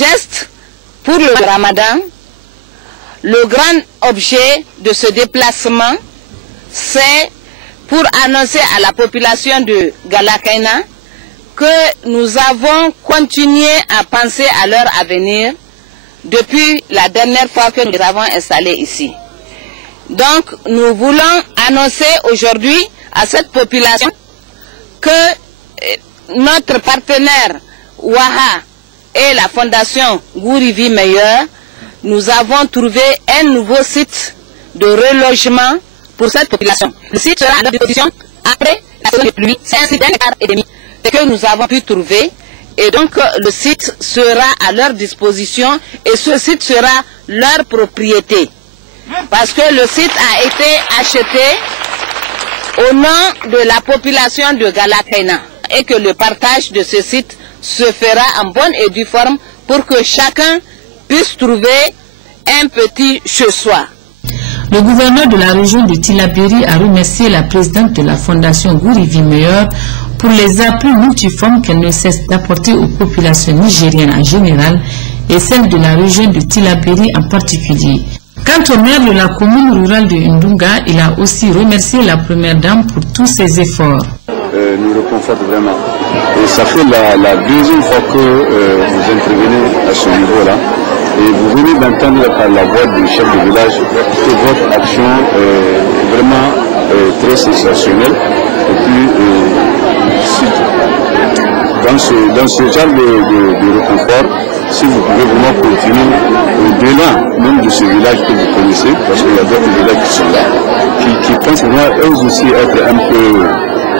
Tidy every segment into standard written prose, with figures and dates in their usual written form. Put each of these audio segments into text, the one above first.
geste pour le Ramadan, le grand objet de ce déplacement, c'est pour annoncer à la population de Galakaina que nous avons continué à penser à leur avenir depuis la dernière fois que nous les avons installés ici. Donc, nous voulons annoncer aujourd'hui à cette population que notre partenaire Waha et la fondation Gourivi Meilleur, nous avons trouvé un nouveau site de relogement pour cette population. Le site sera à leur disposition après la saison de pluie. C'est un site d'1,5 hectare que nous avons pu trouver. Et donc, le site sera à leur disposition et ce site sera leur propriété. Parce que le site a été acheté au nom de la population de Galakaina et que le partage de ce site se fera en bonne et due forme pour que chacun puisse trouver un petit chez-soi. Le gouverneur de la région de Tillabéri a remercié la présidente de la fondation Gourivi Meilleur pour les appuis multiformes qu'elle ne cesse d'apporter aux populations nigériennes en général et celles de la région de Tillabéri en particulier. Quant au maire de la commune rurale de Ndunga, il a aussi remercié la première dame pour tous ses efforts. Nous réconforte vraiment. Et ça fait la deuxième fois que vous intervenez à ce niveau-là. Et vous venez d'entendre par la voix du chef de village que votre action est vraiment très sensationnelle. Et puis, dans ce genre de réconfort, si vous pouvez vraiment continuer au-delà même de ce village que vous connaissez, parce qu'il y a d'autres villages qui sont là, qui pensent vraiment eux aussi être un peu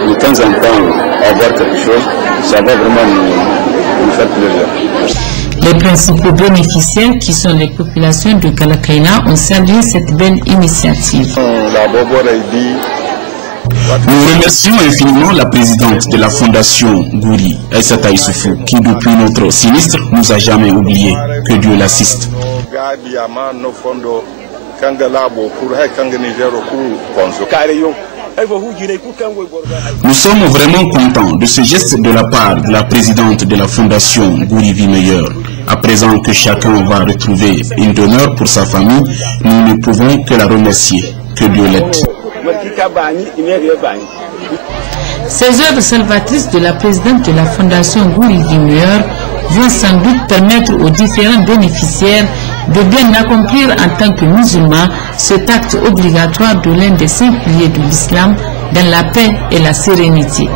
de temps en temps avoir quelque chose, ça va vraiment nous faire plaisir. Les principaux bénéficiaires, qui sont les populations de Galakaina, ont salué cette belle initiative. Nous remercions infiniment la présidente de la fondation Gouri, Aïssata Issoufou, qui depuis notre sinistre nous a jamais oubliés. Que Dieu l'assiste. Nous sommes vraiment contents de ce geste de la part de la présidente de la fondation Gourivi Meilleur. À présent que chacun va retrouver une demeure pour sa famille, nous ne pouvons que la remercier. Que Dieu l'aide. Ces œuvres salvatrices de la présidente de la fondation Gourivi Meilleur vont sans doute permettre aux différents bénéficiaires de bien accomplir en tant que musulmans cet acte obligatoire de l'un des 5 piliers de l'islam dans la paix et la sérénité.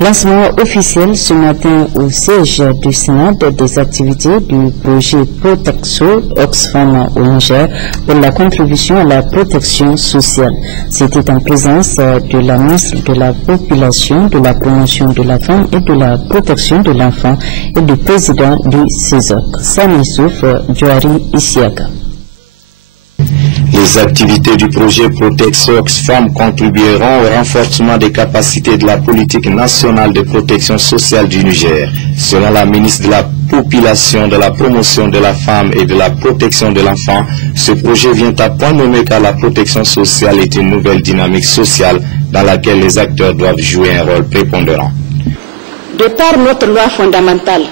Lancement officiel ce matin au siège du Sénat des activités du projet Protexo Oxfam au Niger pour la contribution à la protection sociale. C'était en présence de la ministre de la Population, de la Promotion de la Femme et de la Protection de l'Enfant et du président du CESOC, Samissouf Djouari Isiaka. Les activités du projet Protexo Oxfam contribueront au renforcement des capacités de la politique nationale de protection sociale du Niger. Selon la ministre de la Population, de la Promotion de la Femme et de la Protection de l'Enfant, ce projet vient à point nommé car la protection sociale est une nouvelle dynamique sociale dans laquelle les acteurs doivent jouer un rôle prépondérant. De par notre loi fondamentale,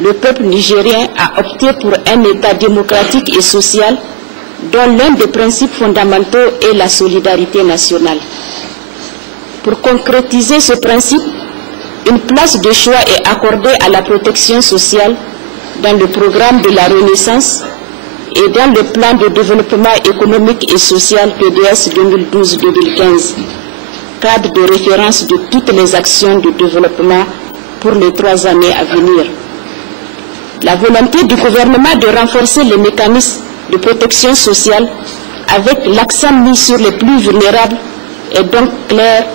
le peuple nigérien a opté pour un État démocratique et social dont l'un des principes fondamentaux est la solidarité nationale. Pour concrétiser ce principe, une place de choix est accordée à la protection sociale dans le programme de la Renaissance et dans le plan de développement économique et social PDS 2012-2015, cadre de référence de toutes les actions de développement pour les 3 années à venir. La volonté du gouvernement de renforcer les mécanismes de protection sociale avec l'accent mis sur les plus vulnérables est donc claire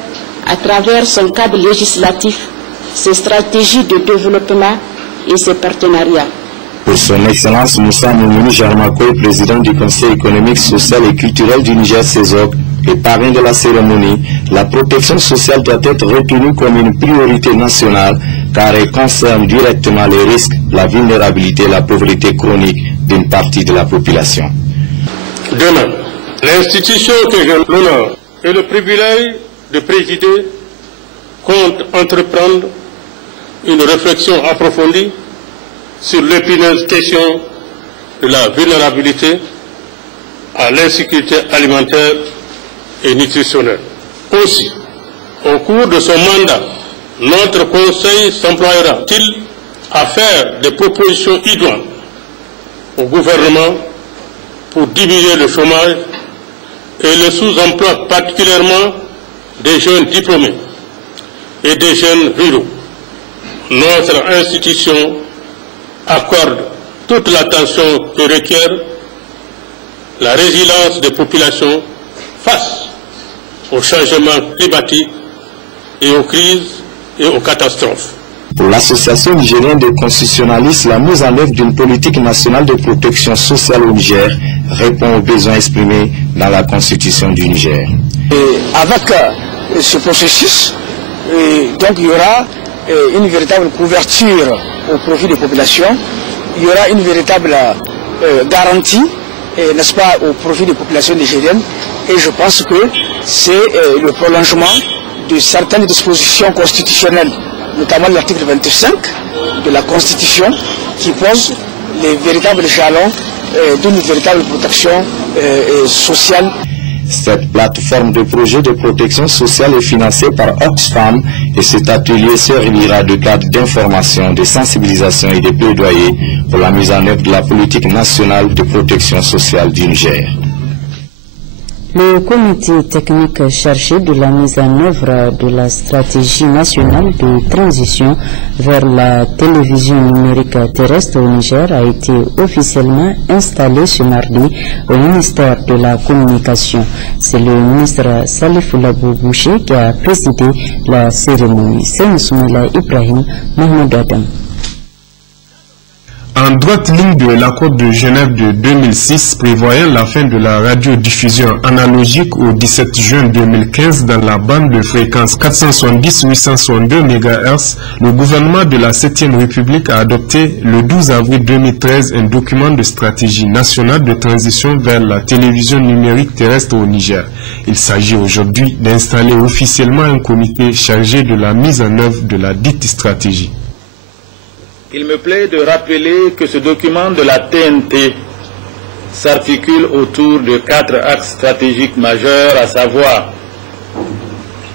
à travers son cadre législatif, ses stratégies de développement et ses partenariats. Pour son Excellence Moussa Moumouni Jarmakoy, président du Conseil économique, social et culturel du Niger CESOC et parrain de la cérémonie, la protection sociale doit être retenue comme une priorité nationale car elle concerne directement les risques, la vulnérabilité et la pauvreté chronique d'une partie de la population. Demain, l'institution que j'ai l'honneur et le privilège de présider compte entreprendre une réflexion approfondie sur l'épineuse question de la vulnérabilité à l'insécurité alimentaire et nutritionnelle. Aussi, au cours de son mandat, notre Conseil s'employera-t-il à faire des propositions idoines au gouvernement pour diminuer le chômage et le sous-emploi, particulièrement des jeunes diplômés et des jeunes ruraux. Notre institution accorde toute l'attention que requiert la résilience des populations face au changement climatique et aux crises et aux catastrophes. Pour l'Association nigérienne des constitutionnalistes, la mise en œuvre d'une politique nationale de protection sociale au Niger répond aux besoins exprimés dans la Constitution du Niger. Et avec ce processus, donc il y aura une véritable couverture au profit des populations, il y aura une véritable garantie, n'est-ce pas, au profit des populations nigériennes, et je pense que c'est le prolongement de certaines dispositions constitutionnelles, notamment l'article 25 de la Constitution, qui pose les véritables jalons d'une véritable protection sociale. Cette plateforme de projet de protection sociale est financée par Oxfam et cet atelier servira de cadre d'information, de sensibilisation et de plaidoyer pour la mise en œuvre de la politique nationale de protection sociale du Niger. Le comité technique chargé de la mise en œuvre de la stratégie nationale de transition vers la télévision numérique terrestre au Niger a été officiellement installé ce mardi au ministère de la Communication. C'est le ministre Salif Labou Boucher qui a présidé la cérémonie. C'est Moussoumila Ibrahim Mahmoud Adam. En droite ligne de l'accord de Genève de 2006 prévoyant la fin de la radiodiffusion analogique au 17 juin 2015 dans la bande de fréquence 470-862 MHz, le gouvernement de la 7e République a adopté le 12 avril 2013 un document de stratégie nationale de transition vers la télévision numérique terrestre au Niger. Il s'agit aujourd'hui d'installer officiellement un comité chargé de la mise en œuvre de la dite stratégie. Il me plaît de rappeler que ce document de la TNT s'articule autour de 4 axes stratégiques majeurs, à savoir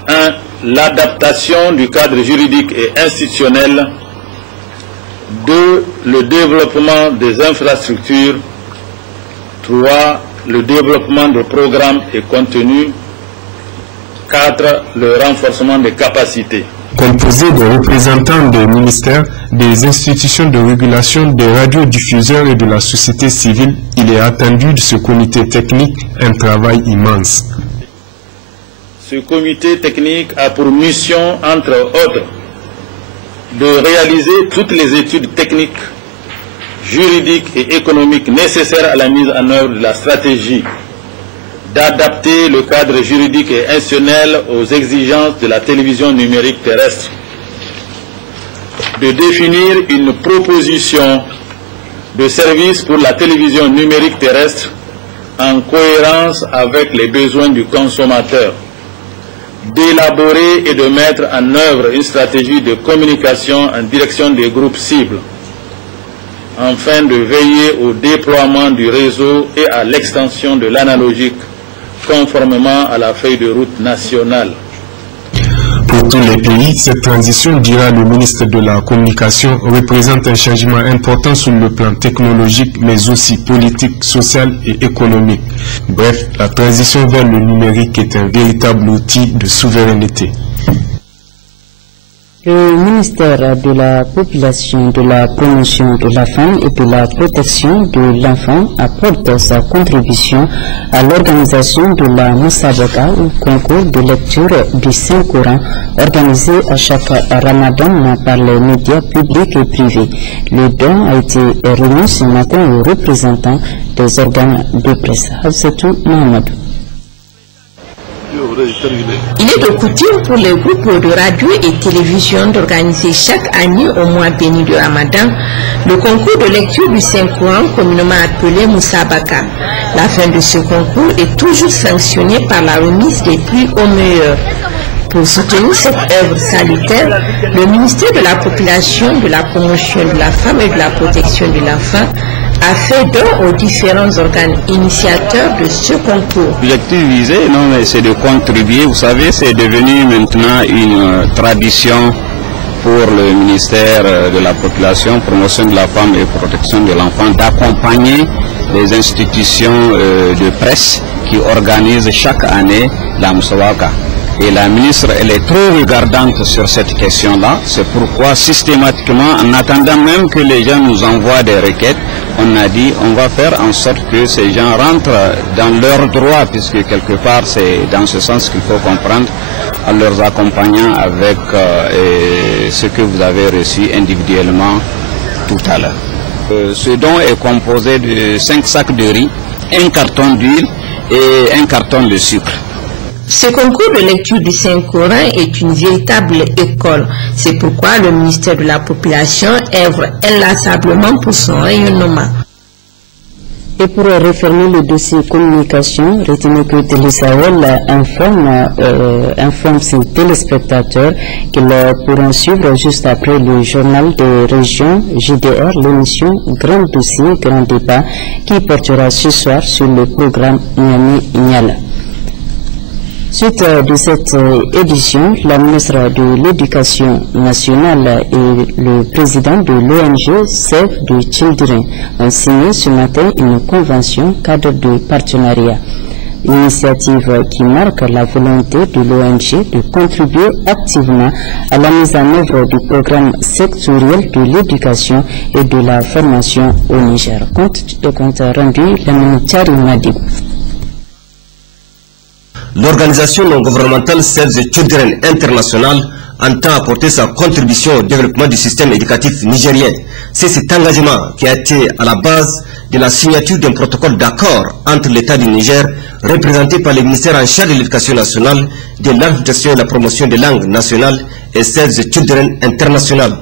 1. L'adaptation du cadre juridique et institutionnel. 2. Le développement des infrastructures. 3. Le développement des programmes et contenus. 4. Le renforcement des capacités. Composé de représentants des ministères, des institutions de régulation, des radiodiffuseurs et de la société civile, il est attendu de ce comité technique un travail immense. Ce comité technique a pour mission, entre autres, de réaliser toutes les études techniques, juridiques et économiques nécessaires à la mise en œuvre de la stratégie, d'adapter le cadre juridique et institutionnel aux exigences de la télévision numérique terrestre, de définir une proposition de service pour la télévision numérique terrestre en cohérence avec les besoins du consommateur, d'élaborer et de mettre en œuvre une stratégie de communication en direction des groupes cibles, afin de veiller au déploiement du réseau et à l'extension de l'analogique, conformément à la feuille de route nationale. Pour tous les pays, cette transition, dira le ministre de la Communication, représente un changement important sur le plan technologique, mais aussi politique, social et économique. Bref, la transition vers le numérique est un véritable outil de souveraineté. Le ministère de la Population, de la Promotion de la Femme et de la Protection de l'Enfant apporte sa contribution à l'organisation de la Musabaka, ou concours de lecture du Saint-Coran, organisé à chaque Ramadan par les médias publics et privés. Le don a été remis ce matin aux représentants des organes de presse. Hafsatou Mohamed. Il est de coutume pour les groupes de radio et télévision d'organiser chaque année au mois béni de Ramadan le concours de lecture du Saint-Coran, communément appelé Musabaka. La fin de ce concours est toujours sanctionnée par la remise des prix aux meilleurs. Pour soutenir cette œuvre salutaire, le ministère de la Population, de la Promotion de la Femme et de la Protection de l'Enfant a fait don aux différents organes initiateurs de ce concours. L'objectif visé, c'est de contribuer. Vous savez, c'est devenu maintenant une tradition pour le ministère de la Population, Promotion de la Femme et Protection de l'Enfant d'accompagner les institutions de presse qui organisent chaque année la Moussawaka. Et la ministre, elle est trop regardante sur cette question-là. C'est pourquoi, systématiquement, en attendant même que les gens nous envoient des requêtes, on a dit on va faire en sorte que ces gens rentrent dans leurs droits, puisque quelque part, c'est dans ce sens qu'il faut comprendre, en leur accompagnant avec ce que vous avez reçu individuellement tout à l'heure. Ce don est composé de 5 sacs de riz, un carton d'huile et un carton de sucre. Ce concours de lecture du Saint-Coran est une véritable école. C'est pourquoi le ministère de la Population œuvre inlassablement pour son rayonnement. Et pour refermer le dossier communication, retenez que Télé Sahel informe ses téléspectateurs qu'ils pourront suivre juste après le journal des régions JDR l'émission Grand Dossier, Grand Débat qui portera ce soir sur le programme Niamey-Niala. Suite de cette édition, la ministre de l'Éducation nationale et le président de l'ONG Save the Children ont signé ce matin une convention cadre de partenariat. Initiative qui marque la volonté de l'ONG de contribuer activement à la mise en œuvre du programme sectoriel de l'éducation et de la formation au Niger. Compte rendu, la ministre Madi. L'organisation non gouvernementale Save the Children International entend apporter sa contribution au développement du système éducatif nigérien. C'est cet engagement qui a été à la base de la signature d'un protocole d'accord entre l'État du Niger, représenté par le ministère en charge de l'éducation nationale, de l'alphabétisation et de la promotion des langues nationales et Save the Children International.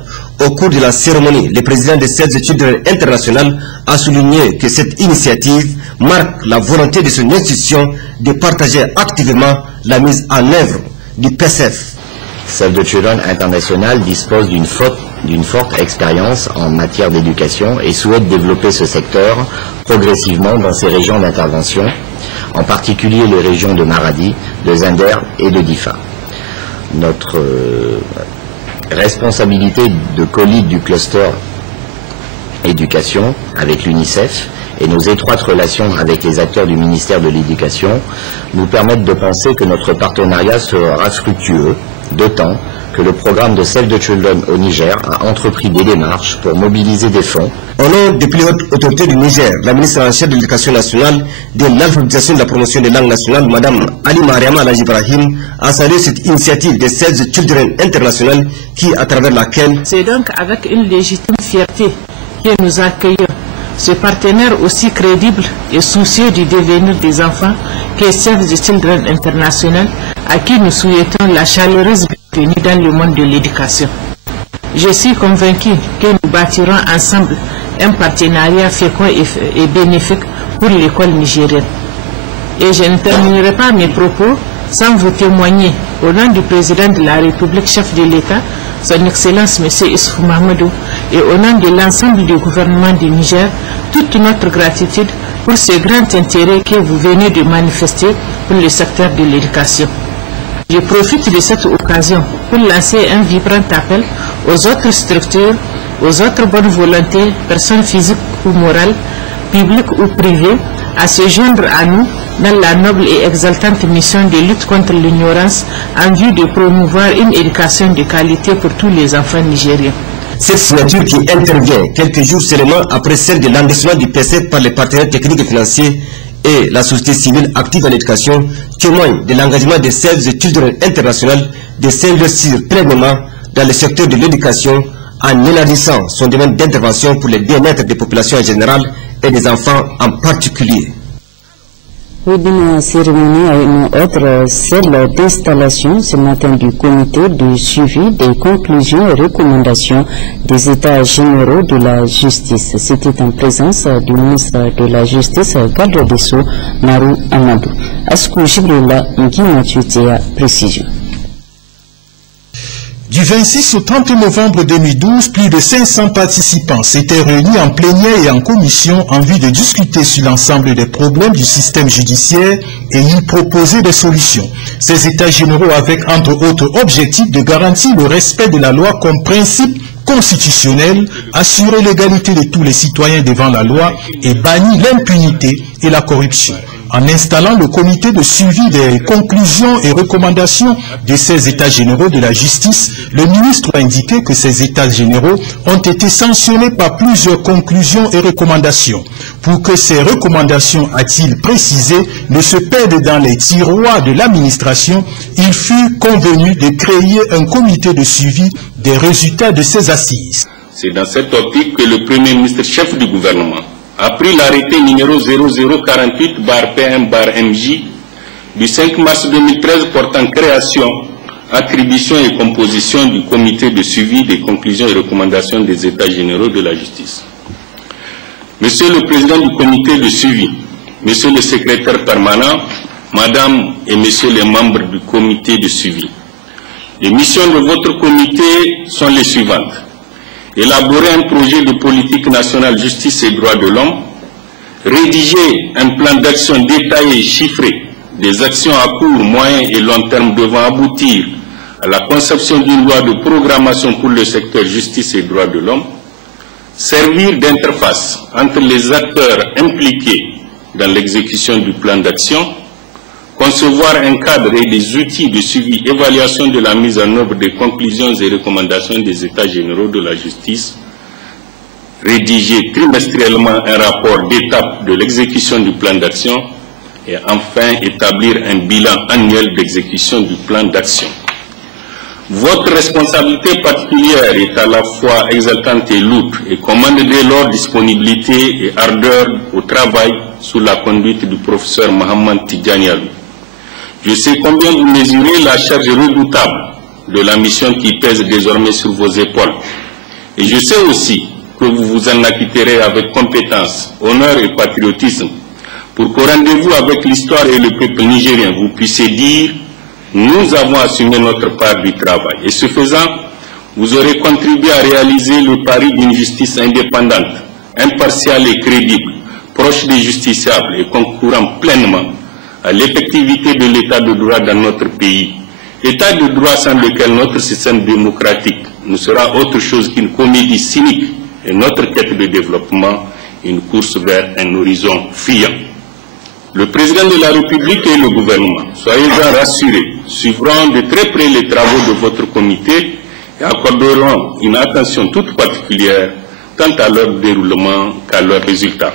Au cours de la cérémonie, le président de Save the Children International a souligné que cette initiative marque la volonté de son institution de partager activement la mise en œuvre du PSF. Save the Children International dispose d'une forte expérience en matière d'éducation et souhaite développer ce secteur progressivement dans ses régions d'intervention, en particulier les régions de Maradi, de Zinder et de Difa. Notre responsabilité de co-lead du cluster éducation avec l'UNICEF et nos étroites relations avec les acteurs du ministère de l'Éducation nous permettent de penser que notre partenariat sera fructueux, d'autant que le programme de Save the Children au Niger a entrepris des démarches pour mobiliser des fonds. Au nom des plus hautes autorités du Niger, la ministre en chef de l'Éducation nationale, de l'alphabétisation et de la promotion des langues nationales, Mme Ali Mariama Alhaji Ibrahim, a salué cette initiative de Save the Children International qui, à travers laquelle... C'est donc avec une légitime fierté que nous accueillons ce partenaire aussi crédible et soucieux du devenir des enfants qu'est Save the Children International, à qui nous souhaitons la chaleureuse bienvenue dans le monde de l'éducation. Je suis convaincu que nous bâtirons ensemble un partenariat fécond et bénéfique pour l'école nigérienne. Et je ne terminerai pas mes propos sans vous témoigner, au nom du président de la République, chef de l'État, son Excellence M. Issoufou Mahamadou, et au nom de l'ensemble du gouvernement du Niger, toute notre gratitude pour ce grand intérêt que vous venez de manifester pour le secteur de l'éducation. Je profite de cette occasion pour lancer un vibrant appel aux autres structures, aux autres bonnes volontés, personnes physiques ou morales, publiques ou privées, à se joindre à nous dans la noble et exaltante mission de lutte contre l'ignorance en vue de promouvoir une éducation de qualité pour tous les enfants nigériens. Cette signature qui intervient quelques jours seulement après celle de l'endettement du PSF par les partenaires techniques et financiers et la société civile active en éducation témoigne de l'engagement de Save the Children International de s'investir pleinement dans le secteur de l'éducation en élargissant son domaine d'intervention pour le bien-être des populations en général et des enfants en particulier. Oui, d'une cérémonie à une autre, celle d'installation ce matin du comité de suivi des conclusions et recommandations des États généraux de la justice. C'était en présence du ministre de la Justice, garde des Sceaux, Marou Amadou. Askou Jibrila Ngui Mathieu, précision. Du 26 au 30 novembre 2012, plus de 500 participants s'étaient réunis en plénière et en commission en vue de discuter sur l'ensemble des problèmes du système judiciaire et y proposer des solutions. Ces états généraux avec entre autres objectif de garantir le respect de la loi comme principe constitutionnel, assurer l'égalité de tous les citoyens devant la loi et bannir l'impunité et la corruption. En installant le comité de suivi des conclusions et recommandations de ces états généraux de la justice, le ministre a indiqué que ces états généraux ont été sanctionnés par plusieurs conclusions et recommandations. Pour que ces recommandations, a-t-il précisé, ne se perdent dans les tiroirs de l'administration, il fut convenu de créer un comité de suivi des résultats de ces assises. C'est dans cette optique que le Premier ministre chef du gouvernement a pris l'arrêté numéro 0048-PM-MJ du 5 mars 2013 portant création, attribution et composition du comité de suivi des conclusions et recommandations des États généraux de la justice. Monsieur le Président du comité de suivi, Monsieur le secrétaire permanent, Madame et Messieurs les membres du comité de suivi, les missions de votre comité sont les suivantes. Élaborer un projet de politique nationale justice et droits de l'homme, rédiger un plan d'action détaillé et chiffré des actions à court, moyen et long terme devant aboutir à la conception d'une loi de programmation pour le secteur justice et droits de l'homme, servir d'interface entre les acteurs impliqués dans l'exécution du plan d'action, concevoir un cadre et des outils de suivi et évaluation de la mise en œuvre des conclusions et recommandations des États généraux de la justice, rédiger trimestriellement un rapport d'étape de l'exécution du plan d'action et enfin établir un bilan annuel d'exécution du plan d'action. Votre responsabilité particulière est à la fois exaltante et lourde et commande dès lors disponibilité et ardeur au travail sous la conduite du professeur Mohamed Tidjani Alou. Je sais combien vous mesurez la charge redoutable de la mission qui pèse désormais sur vos épaules. Et je sais aussi que vous vous en acquitterez avec compétence, honneur et patriotisme pour qu'au rendez-vous avec l'histoire et le peuple nigérien, vous puissiez dire « Nous avons assumé notre part du travail ». Et ce faisant, vous aurez contribué à réaliser le pari d'une justice indépendante, impartiale et crédible, proche des justiciables et concourant pleinement à l'effectivité de l'état de droit dans notre pays. État de droit sans lequel notre système démocratique ne sera autre chose qu'une comédie cynique et notre quête de développement, une course vers un horizon fuyant. Le président de la République et le gouvernement, soyez-en rassurés, suivront de très près les travaux de votre comité et accorderont une attention toute particulière tant à leur déroulement qu'à leurs résultats.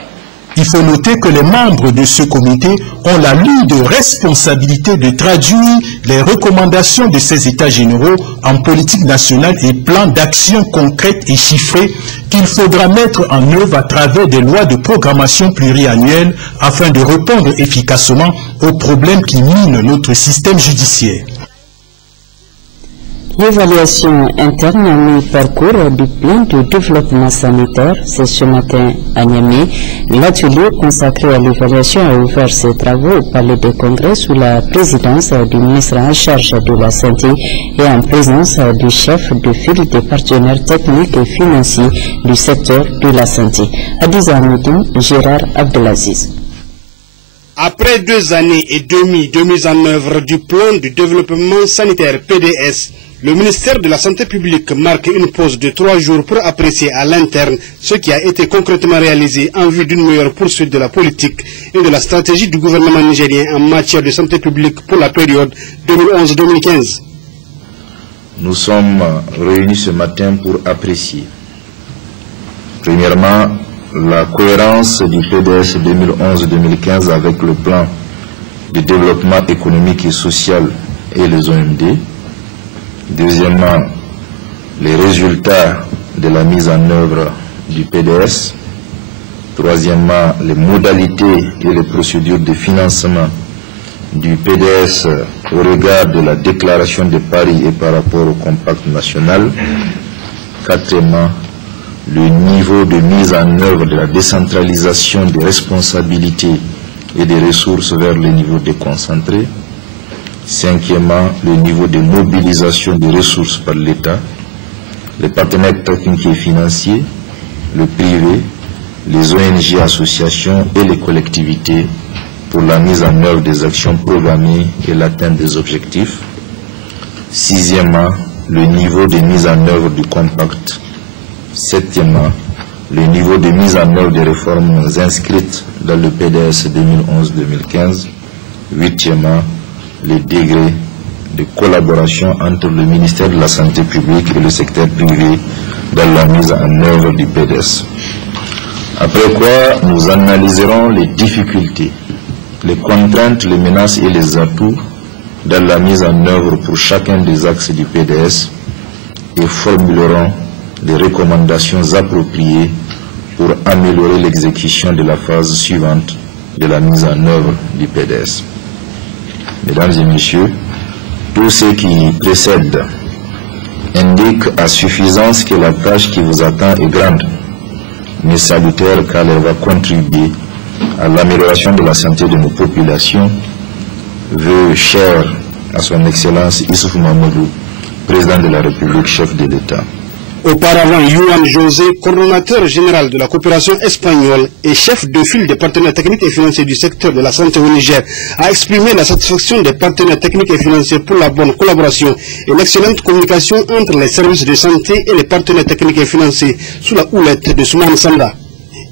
Il faut noter que les membres de ce comité ont la lourde responsabilité de traduire les recommandations de ces états généraux en politique nationale et plans d'action concrètes et chiffrés qu'il faudra mettre en œuvre à travers des lois de programmation pluriannuelles afin de répondre efficacement aux problèmes qui minent notre système judiciaire. L'évaluation interne à mi-parcours du plan de développement sanitaire, c'est ce matin à Niamey. L'atelier consacré à l'évaluation a ouvert ses travaux au Palais des Congrès sous la présidence du ministre en charge de la Santé et en présence du chef de file des partenaires techniques et financiers du secteur de la santé. Adiza Amédou, Gérard Abdelaziz. Après 2 années et demie de mise en œuvre du plan de développement sanitaire PDS, le ministère de la Santé publique marque une pause de 3 jours pour apprécier à l'interne ce qui a été concrètement réalisé en vue d'une meilleure poursuite de la politique et de la stratégie du gouvernement nigérien en matière de santé publique pour la période 2011-2015. Nous sommes réunis ce matin pour apprécier, premièrement, la cohérence du PDS 2011-2015 avec le plan de développement économique et social et les OMD. Deuxièmement, les résultats de la mise en œuvre du PDS. Troisièmement, les modalités et les procédures de financement du PDS au regard de la déclaration de Paris et par rapport au compact national. Quatrièmement, le niveau de mise en œuvre de la décentralisation des responsabilités et des ressources vers le niveau déconcentré. Cinquièmement, le niveau de mobilisation des ressources par l'État, les partenaires techniques et financiers, le privé, les ONG, associations et les collectivités pour la mise en œuvre des actions programmées et l'atteinte des objectifs. Sixièmement, le niveau de mise en œuvre du compact. Septièmement, le niveau de mise en œuvre des réformes inscrites dans le PDS 2011-2015. Huitièmement, le degré de collaboration entre le ministère de la Santé publique et le secteur privé dans la mise en œuvre du PDS. Après quoi, nous analyserons les difficultés, les contraintes, les menaces et les atouts dans la mise en œuvre pour chacun des axes du PDS et formulerons des recommandations appropriées pour améliorer l'exécution de la phase suivante de la mise en œuvre du PDS. Mesdames et messieurs, tout ce qui précède indique à suffisance que la tâche qui vous attend est grande, mais salutaire car elle va contribuer à l'amélioration de la santé de nos populations, vœu cher à son Excellence Issoufou Mahamadou, président de la République, chef de l'État. Auparavant, Juan José, coordonnateur général de la coopération espagnole et chef de file des partenaires techniques et financiers du secteur de la santé au Niger, a exprimé la satisfaction des partenaires techniques et financiers pour la bonne collaboration et l'excellente communication entre les services de santé et les partenaires techniques et financiers sous la houlette de Soumane Sanda.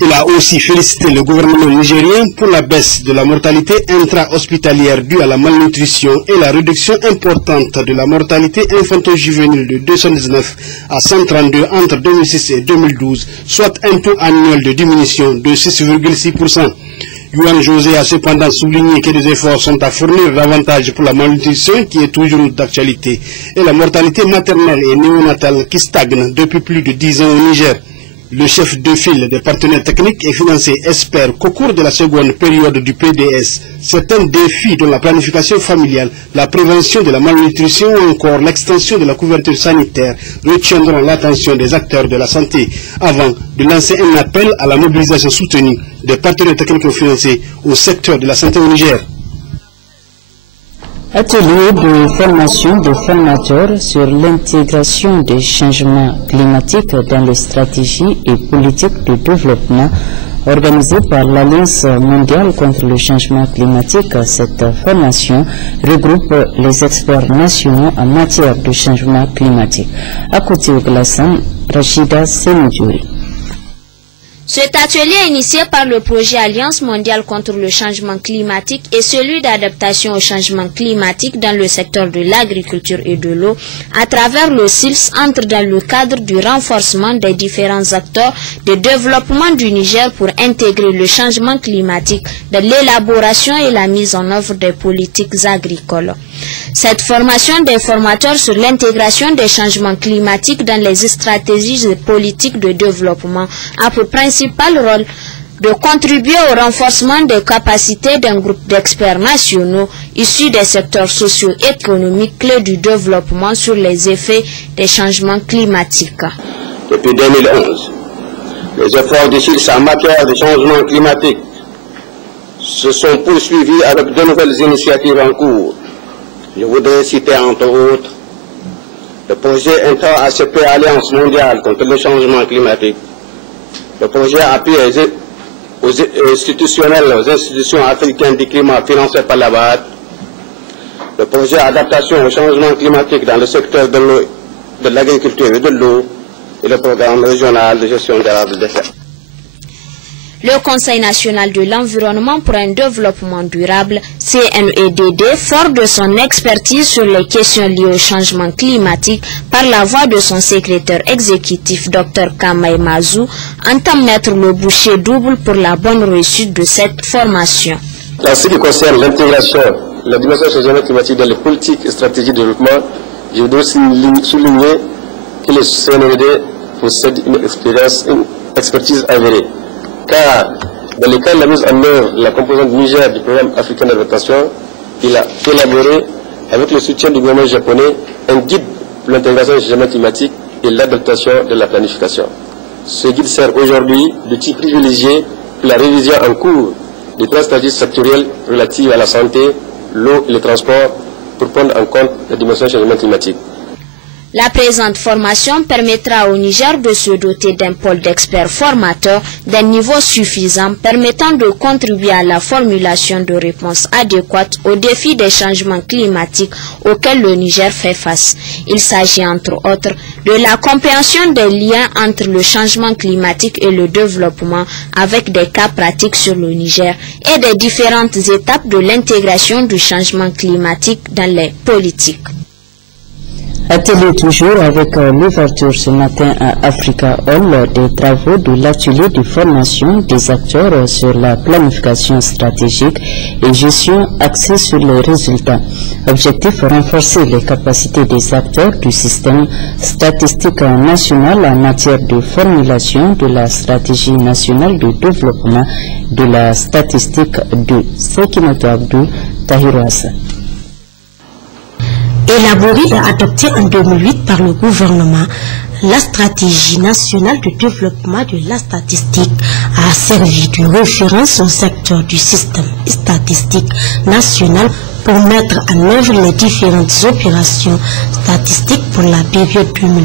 Il a aussi félicité le gouvernement nigérien pour la baisse de la mortalité intra-hospitalière due à la malnutrition et la réduction importante de la mortalité infanto-juvénile de 219 à 132 entre 2006 et 2012, soit un taux annuel de diminution de 6,6%. Juan José a cependant souligné que des efforts sont à fournir davantage pour la malnutrition qui est toujours d'actualité et la mortalité maternelle et néonatale qui stagne depuis plus de 10 ans au Niger. Le chef de file des partenaires techniques et financiers espère qu'au cours de la seconde période du PDS, certains défis dont la planification familiale, la prévention de la malnutrition ou encore l'extension de la couverture sanitaire retiendront l'attention des acteurs de la santé avant de lancer un appel à la mobilisation soutenue des partenaires techniques et financiers au secteur de la santé au Niger. Atelier de formation des formateurs sur l'intégration des changements climatiques dans les stratégies et politiques de développement organisé par l'Alliance mondiale contre le changement climatique. Cette formation regroupe les experts nationaux en matière de changement climatique. À côté de Glassam, Rachida Senidjouri. Cet atelier initié par le projet Alliance mondiale contre le changement climatique et celui d'adaptation au changement climatique dans le secteur de l'agriculture et de l'eau à travers le SILS entre dans le cadre du renforcement des différents acteurs de développement du Niger pour intégrer le changement climatique dans l'élaboration et la mise en œuvre des politiques agricoles. Cette formation des formateurs sur l'intégration des changements climatiques dans les stratégies et politiques de développement a pour principal rôle de contribuer au renforcement des capacités d'un groupe d'experts nationaux issus des secteurs socio-économiques clés du développement sur les effets des changements climatiques. Depuis 2011, les efforts du SILS en matière de changement climatique se sont poursuivis avec de nouvelles initiatives en cours. Je voudrais citer entre autres le projet intra-ACP Alliance mondiale contre le changement climatique, le projet appui aux institutions africaines du climat financé par la BAD, le projet adaptation au changement climatique dans le secteur de l'eau, de l'agriculture et de l'eau et le programme régional de gestion durable des terres. Le Conseil national de l'environnement pour un développement durable, CNEDD, fort de son expertise sur les questions liées au changement climatique par la voix de son secrétaire exécutif, Dr Kamaï Mazou, entend mettre le bouchée double pour la bonne réussite de cette formation. En ce qui concerne l'intégration, la dimension du changement climatique dans les politiques et stratégies de développement, je voudrais souligner que le CNEDD possède une expertise avérée. Car dans le cadre de la mise en œuvre de la composante Niger du programme africain d'adaptation, il a élaboré, avec le soutien du gouvernement japonais, un guide pour l'intégration du changement climatique et l'adaptation de la planification. Ce guide sert aujourd'hui d'outil privilégié pour la révision en cours des trois stratégies sectorielles relatives à la santé, l'eau et le transport, pour prendre en compte la dimension du changement climatique. La présente formation permettra au Niger de se doter d'un pôle d'experts formateurs d'un niveau suffisant permettant de contribuer à la formulation de réponses adéquates aux défis des changements climatiques auxquels le Niger fait face. Il s'agit entre autres de la compréhension des liens entre le changement climatique et le développement avec des cas pratiques sur le Niger et des différentes étapes de l'intégration du changement climatique dans les politiques. Atelier toujours avec l'ouverture ce matin à Africa Hall des travaux de l'atelier de formation des acteurs sur la planification stratégique et gestion axée sur les résultats. Objectif, renforcer les capacités des acteurs du système statistique national en matière de formulation de la stratégie nationale de développement de la statistique de Sekinato Abdou Tahirouassa. Élaborée et adoptée en 2008 par le gouvernement, la stratégie nationale de développement de la statistique a servi de référence au secteur du système statistique national pour mettre en œuvre les différentes opérations statistiques pour la période 2020.